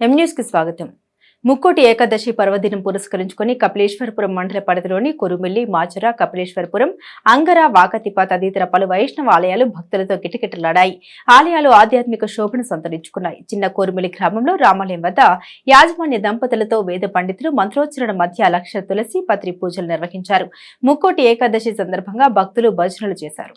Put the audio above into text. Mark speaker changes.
Speaker 1: ఎం కి స్వాగతం. ముక్కోటి ఏకాదశి పర్వదినం పురస్కరించుకుని కపిలేశ్వరపురం మండల పరిధిలోని కురుమిల్లి మాచర కపిలేశ్వరపురం అంగర వాకతిప తదితర పలు వైష్ణవ ఆలయాలు భక్తులతో కిటకిటలాడాయి. ఆలయాలు ఆధ్యాత్మిక శోభను సంతరించుకున్నాయి. చిన్న కురుమిల్లి గ్రామంలో రామాలయం వద్ద యాజమాన్య దంపతులతో వేద పండితులు మంత్రోచ్చరణ మధ్య లక్ష తులసి పత్రి పూజలు నిర్వహించారు. ముక్కోటి ఏకాదశి సందర్భంగా భక్తులు భజనలు చేశారు.